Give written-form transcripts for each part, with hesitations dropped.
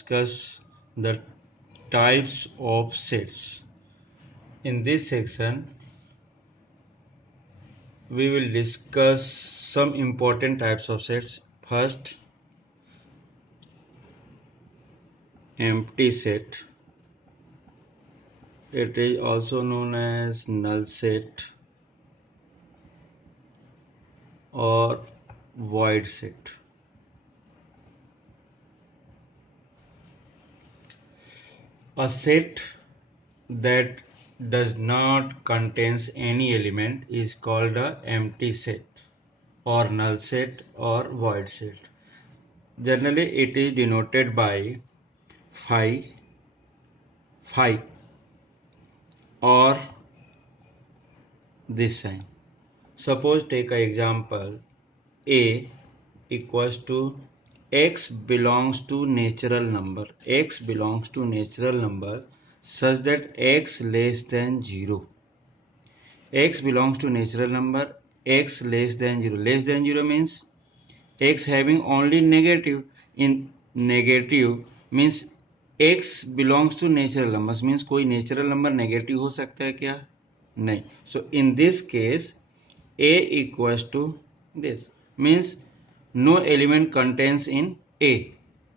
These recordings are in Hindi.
discuss the types of sets. In this section, we will discuss some important types of sets. First, empty set. It is also known as null set or void set. A set that does not contains any element is called a empty set or null set or void set. Generally, it is denoted by phi or this sign. Suppose take an example, a equals to x belongs to natural number. X belongs to natural numbers such that x less than 0. X belongs to natural number, x less than 0. Less than 0 means x having only negative. In negative means x belongs to natural numbers means कोई natural number negative हो सकता है क्या? नहीं. So in this case a equals to this means no element contains in a.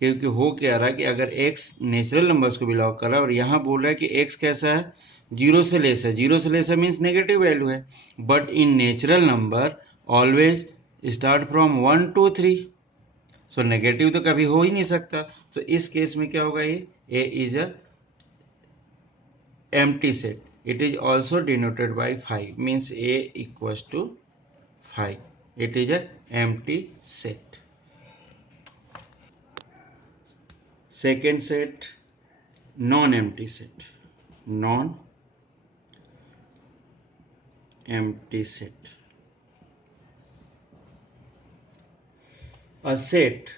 क्योंकि हो क्या रहा है कि अगर x नेचुरल नंबर्स को बिलोंग कर रहा है और यहाँ बोल रहा है कि x कैसा है, जीरो से लेस है. जीरो से लेस है मीन्स नेगेटिव वैल्यू है. But in natural number always start from 1 to 3. So negative तो कभी हो ही नहीं सकता. तो इस केस में क्या होगा, ये a is a empty set. It is also denoted by phi means a equals to phi. It is a empty set. Second set, non-empty set. Non-empty set. A set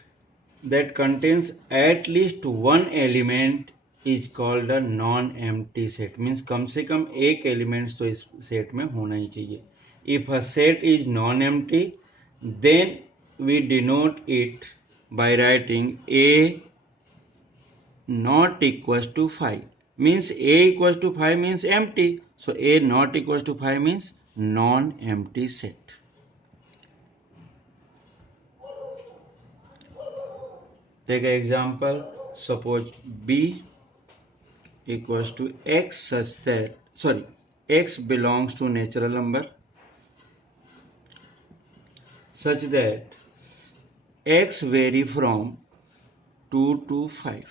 that contains at least one element is called a non-empty set. Means कम से कम एक एलिमेंट्स तो इस सेट में होना ही चाहिए. If a set is non-empty, then we denote it by writing a not equals to phi. Means a equals to phi means empty. So a not equals to phi means non-empty set. Take an example. Suppose b equals to x such that x belongs to natural number such that x vary from 2 to 5.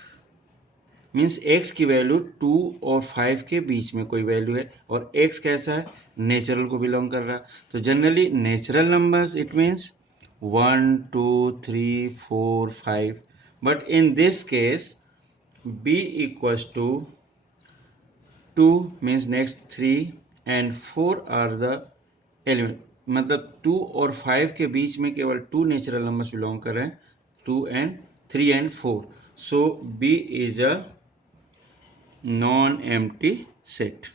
Means x की वैल्यू 2 और 5 के बीच में कोई वैल्यू है और x कैसा है, नेचुरल को बिलोंग कर रहा है. तो generally natural numbers it means 1 2 3 4 5. But in this case b equals to 2 means next 3 and 4 are the element. मतलब 2 और 5 के बीच में केवल 2 नेचुरल नंबर्स बिलोंग कर रहे हैं, 2 and 3 and 4. So b is a non-empty set.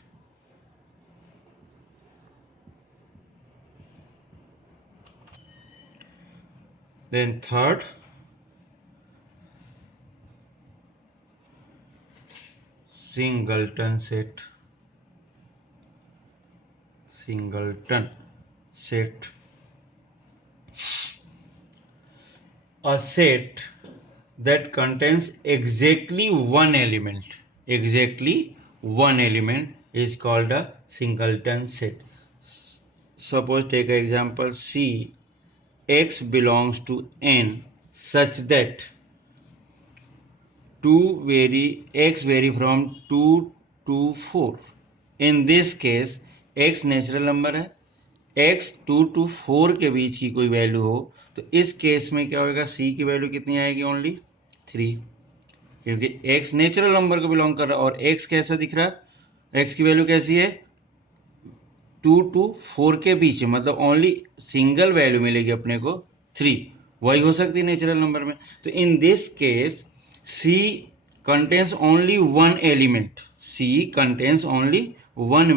Then third, singleton set. Singleton set. A set that contains exactly one element. Exactly one element is called a singleton set. Suppose take an example C. X belongs to n such that x vary from 2 to 4. In this case x natural number है, x 2 to 4 के बीच की कोई वैल्यू हो तो इस केस में क्या होगा, c की वैल्यू कितनी आएगी, ओनली 3. क्योंकि x नेचुरल नंबर को बिलोंग कर रहा है और x कैसा दिख रहा है, x की वैल्यू कैसी है, 2 to 4 के बीच में, मतलब ओनली सिंगल वैल्यू मिलेगी अपने को 3. वही हो सकती है नेचुरल नंबर में. तो in this case c contains only one element. C contains only one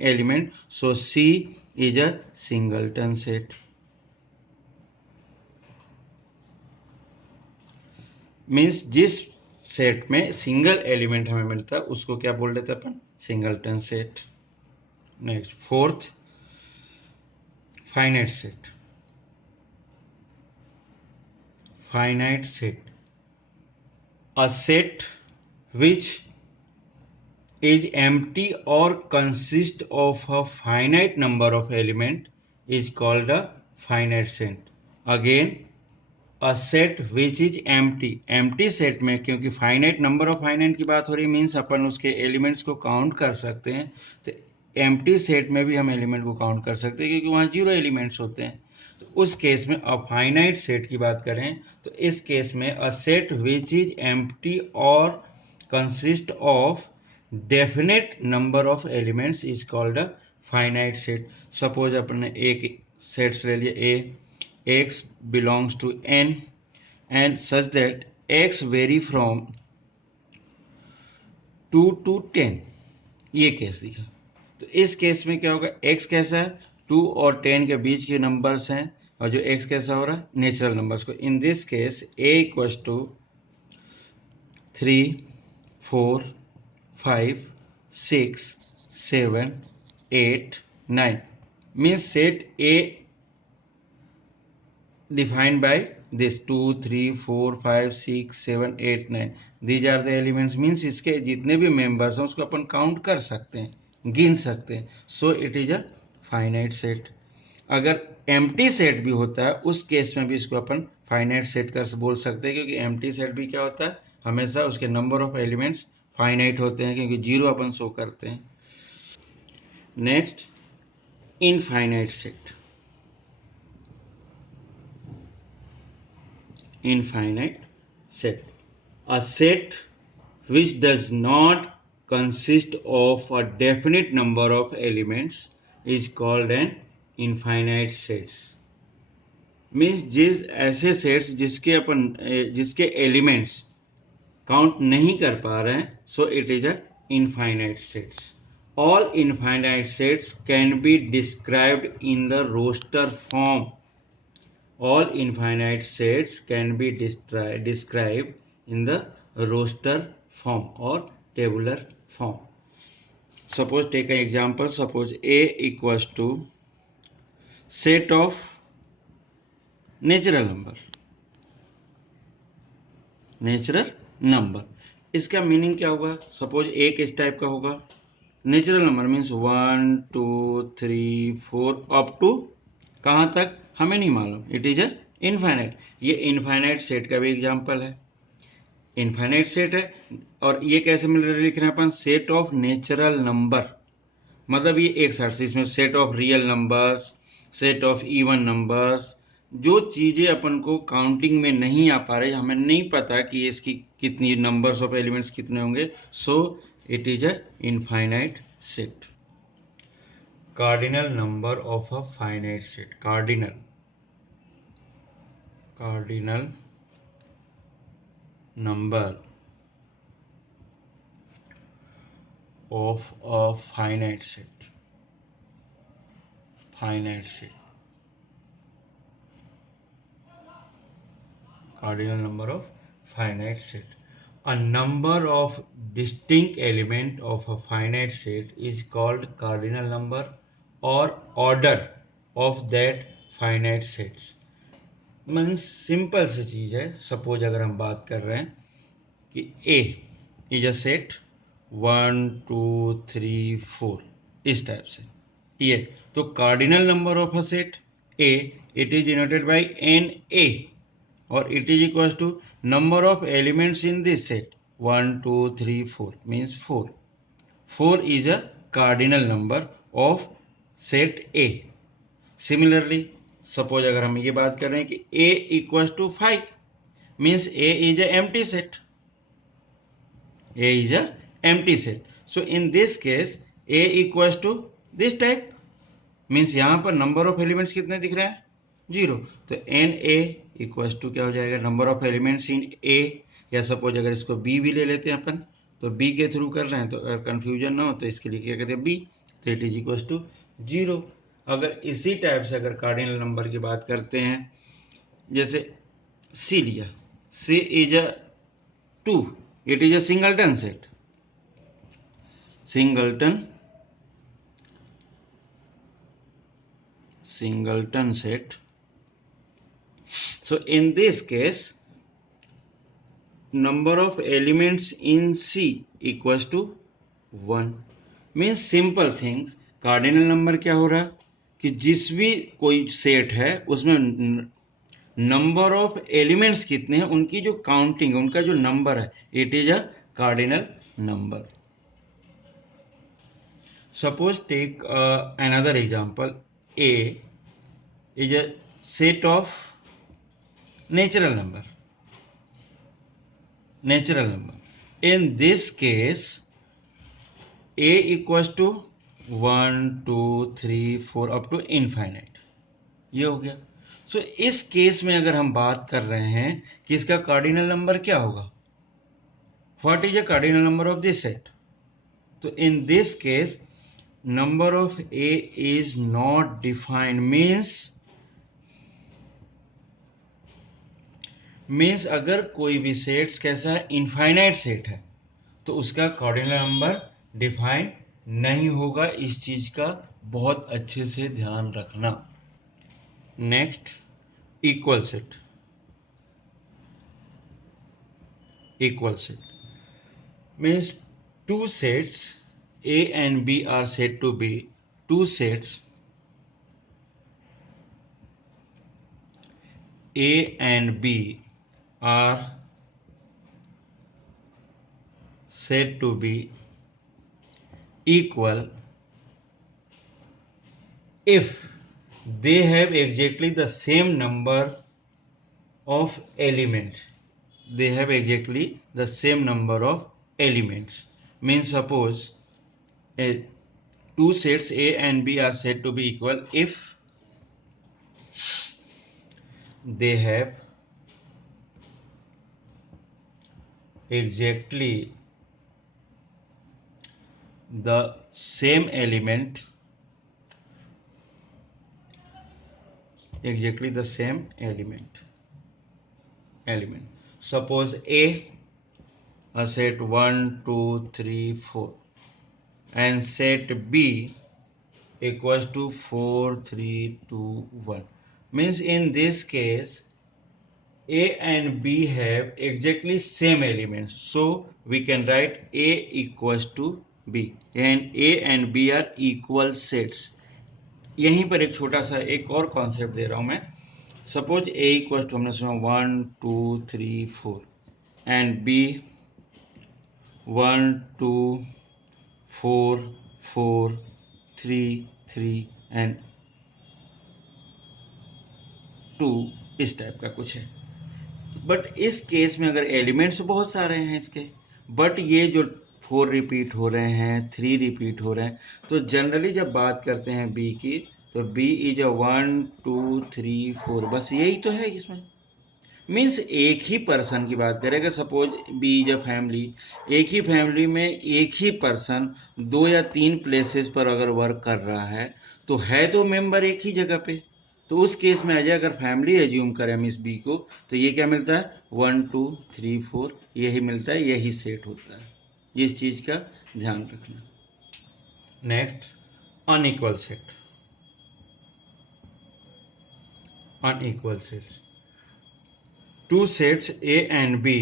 element. So C is a singleton set. Means जिस सेट में सिंगल एलिमेंट हमें मिलता है उसको क्या बोल देते हैं अपन, singleton set. Next fourth, finite set. Finite set, a set which is empty or consists of a finite number of element is called a finite set. Again, a set which is empty set में क्योंकि finite number of finite की बात हो रही मीन्स अपन उसके एलिमेंट्स को काउंट कर सकते हैं, तो empty set में भी हम एलिमेंट को काउंट कर सकते हैं क्योंकि वहाँ 0 एलिमेंट्स होते हैं। तो उस केस में अ फाइनाइट सेट की बात करें तो इस केस में a set which is empty और consist of definite number of elements is called a finite set. Suppose अपने एक सेट्स ले लिए ए, x belongs to n and such that x vary from 2 to 10, ये केस दिखा। तो इस केस में क्या होगा, x कैसा है 2 और 10 के बीच के नंबर्स हैं और जो x कैसा हो रहा है नेचुरल नंबर्स को। In this case a equals to 3 4 5 6 7 8 9 means set a defined by this 2 3 4 5 6 7 8 9 these are the elements means इसके जितने भी मेंबर्स हैं उसको अपन काउंट कर सकते हैं, गिन सकते हैं। So it is a finite set. अगर एम्प्टी सेट भी होता है उस केस में भी इसको अपन फाइनाइट सेट कर बोल सकते हैं क्योंकि एम्प्टी सेट भी क्या होता है हमेशा उसके नंबर ऑफ एलिमेंट्स फाइनाइट होते हैं क्योंकि 0 अपन शो करते हैं। Next, infinite set. Infinite set, a set which does not consist of a definite number of elements is called an infinite sets। Means जिस ऐसे सेट्स जिसके एलिमेंट्स काउंट नहीं कर पा रहे हैं, so it is a infinite sets. All infinite sets can be described in the roster form. All infinite sets can be described in the roster form or tabular form. Suppose take an example. Suppose A equals to set of natural number. Natural number, इसका मीनिंग क्या होगा? सपोज ए किस टाइप का होगा? Natural number means 1 2 3 4 up to कहाँ तक हमें नहीं मालूम, इट इज अ इनफाइनाइट। ये इनफाइनाइट सेट का भी एग्जांपल है, इनफाइनाइट सेट है। और ये कैसे मिल रहा है, लिख रहे हैं अपन सेट ऑफ नेचुरल नंबर, मतलब ये एक साथ से इसमें set of real numbers, set of even numbers, जो चीजें अपन को काउंटिंग में नहीं आ पा रही, हमें नहीं पता कि इसकी कितनी नंबर्स ऑफ एलिमेंट्स कितने होंगे, सो it is a infinite set. Cardinal number of a finite set. Cardinal number of a finite set। Cardinal number of finite set, a number of distinct element of a finite set is called cardinal number or order of that finite sets। Means simple सी चीज है। सपोज अगर हम बात कर रहे हैं कि A इज अ सेट 1 2 3 4 इस टाइप से, ये तो cardinal number of a set A, it is denoted by NA और it is equal to number of elements in this set 1 2 3 4 means 4 is a cardinal number of set A। Similarly suppose अगर हम ये बात कर रहे हैं कि A equal to 5 means A is a empty set. A is a empty set. So in this case A equals to this type means यहाँ पर नंबर ऑफ एलिमेंट्स कितने दिख रहे हैं? 0। तो NA इक्वल्स टू क्या हो जाएगा, number of elements in A। या सपोज अगर इसको B भी ले लेते हैं अपन, तो B के थ्रू कर रहे हैं तो अगर कंफ्यूजन ना हो तो इसके लिए क्या कहते हैं B, तो इट इज इक्वल्स टू 0। अगर इसी टाइप से अगर कार्डिनल नंबर की बात करते हैं, जैसे C लिया, C is a 2 It is a singleton set. Singleton set. So in this case, number of elements in C equals to 1. Means simple things, cardinal number क्या हो रहा है कि जिस भी कोई सेट है उसमें नंबर ऑफ एलिमेंट्स कितने हैं, उनकी जो काउंटिंग, उनका जो नंबर है, it is a cardinal number. Suppose take another example. A is a set of natural number. In this case, A equals to 1, 2, 3, 4 up to infinite. ये हो गया. सो इस केस में अगर हम बात कर रहे हैं कि इसका कार्डिनल नंबर क्या होगा, what is a cardinal number of this set, तो in this case number of A is not defined. Means अगर कोई भी सेट्स कैसा है, इनफाइनाइट सेट है, तो उसका कार्डिनल नंबर डिफाइन नहीं होगा. इस चीज का बहुत अच्छे से ध्यान रखना. Next, equal set. Means two sets A and B are said to be two sets. A and B are said to be equal if they have exactly the same number of elements. They have exactly the same number of elements. Means suppose two sets A and B are said to be equal if they have exactly the same element. Suppose a set 1, 2, 3, 4 and set B equals to 4, 3, 2, 1. Means in this case A and B have exactly same elements, so we can write A equals to B, and A and B are equal sets. यहीं पर एक छोटा सा एक और कॉन्सेप्ट दे रहा हूं मैं. सपोज A इक्वल टू, हमने सुना 1, 2, 3, 4 एंड B 1, 2, 4, 4, 3, 3 एंड 2, इस टाइप का कुछ है. बट इस केस में अगर एलिमेंट्स बहुत सारे हैं इसके, बट ये जो 4 रिपीट हो रहे हैं, 3 रिपीट हो रहे हैं, तो जनरली जब बात करते हैं बी की, तो बी इज अ 1, 2, 3, 4, बस यही तो है इसमें. मीन्स एक ही पर्सन की बात करें. अगर suppose B is a family, एक ही फैमिली में एक ही पर्सन 2 या 3 प्लेसेस पर अगर वर्क कर रहा है, तो है तो मेंबर एक ही जगह पे. तो उस केस में अजय अगर फैमिली एज्यूम करें मिस बी को, तो ये क्या मिलता है, 1, 2, 3, 4, यही मिलता है, यही सेट होता है. इस चीज का ध्यान रखना. Next, unequal set. Unequal sets. Two sets A and B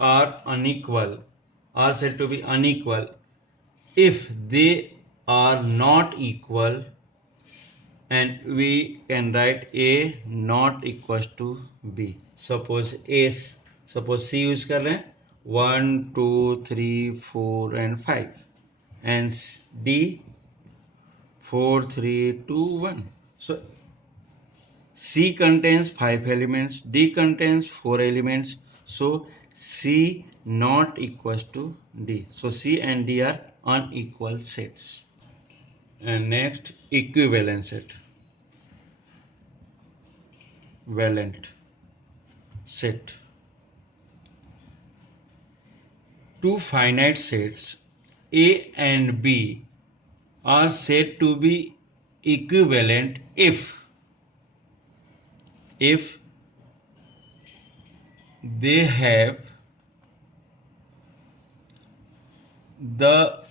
are said to be unequal if they are not equal, and we can write A not equals to B. Suppose C use कर रहे हैं, 1, 2, 3, 4 and 5, and D 4, 3, 2, 1. So C contains 5 elements, D contains 4 elements, so C not equals to D. So C and D are unequal sets. And next, equivalent set. Valent set. Two finite sets A and B are said to be equivalent if they have the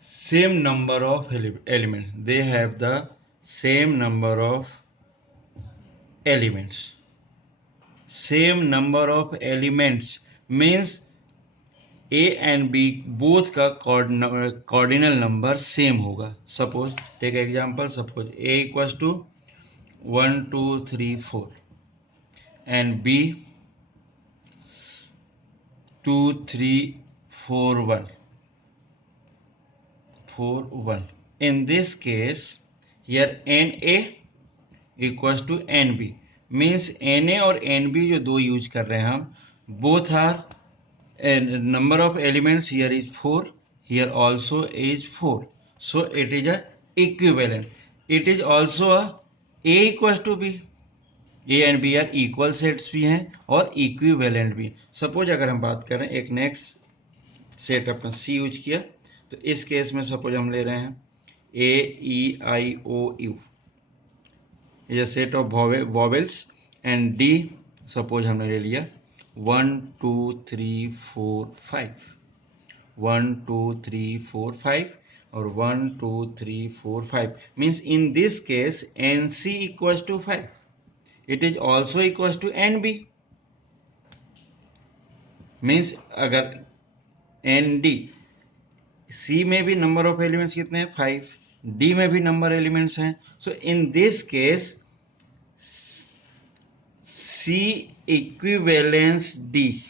same number of elements. They have the same number of elements. Same number of elements means A and B both का cardinal number same होगा. Suppose take example. Suppose A equals to 1 2 3 4 and B 2 3 4 1 4 1. In this case, here NA equals to NB means NA और NB जो दो यूज कर रहे हैं हम, both are number of elements here is 4, here also is 4, so it is a equivalent. It is also a A equals to B. A and B are equal sets भी हैं और equivalent भी. सपोज अगर हम बात करें एक नेक्स्ट सेट अपना C यूज किया, तो इस केस में सपोज हम ले रहे हैं A E I O U is a set of vowels and D suppose हमने ले लिया 1 2 3 4 5 1 2 3 4 5 और 1 2 3 4 5 means in this case NC equals to 5. It is also equals to NB means अगर ND C में भी नंबर ऑफ एलिमेंट्स कितने हैं 5, D में भी नंबर एलिमेंट्स हैं, so in this case C equivalence D,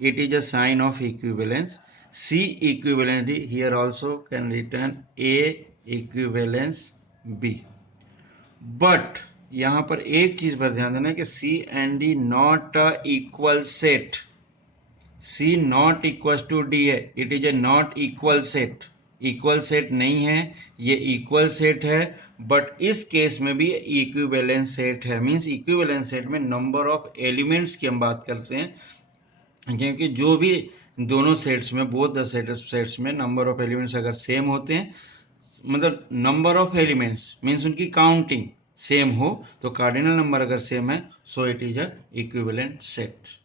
it is a sign of equivalence. C equivalence D, here also can written A equivalence B. But यहाँ पर एक चीज पर ध्यान देना कि C and D not a equal set. C not equals to D है, it is a not equal set. Equal set नहीं है, ये इक्वल सेट है, बट इस केस में भी इक्विवेलेंस सेट है. मींस इक्विवेलेंस सेट में नंबर ऑफ एलिमेंट्स की हम बात करते हैं, क्योंकि जो भी दोनों सेट्स में बोथ द सेट्स में नंबर ऑफ एलिमेंट्स अगर सेम होते हैं, मतलब नंबर ऑफ एलिमेंट्स मींस उनकी काउंटिंग सेम हो, तो कार्डिनल नंबर अगर सेम है, सो it is a equivalent set.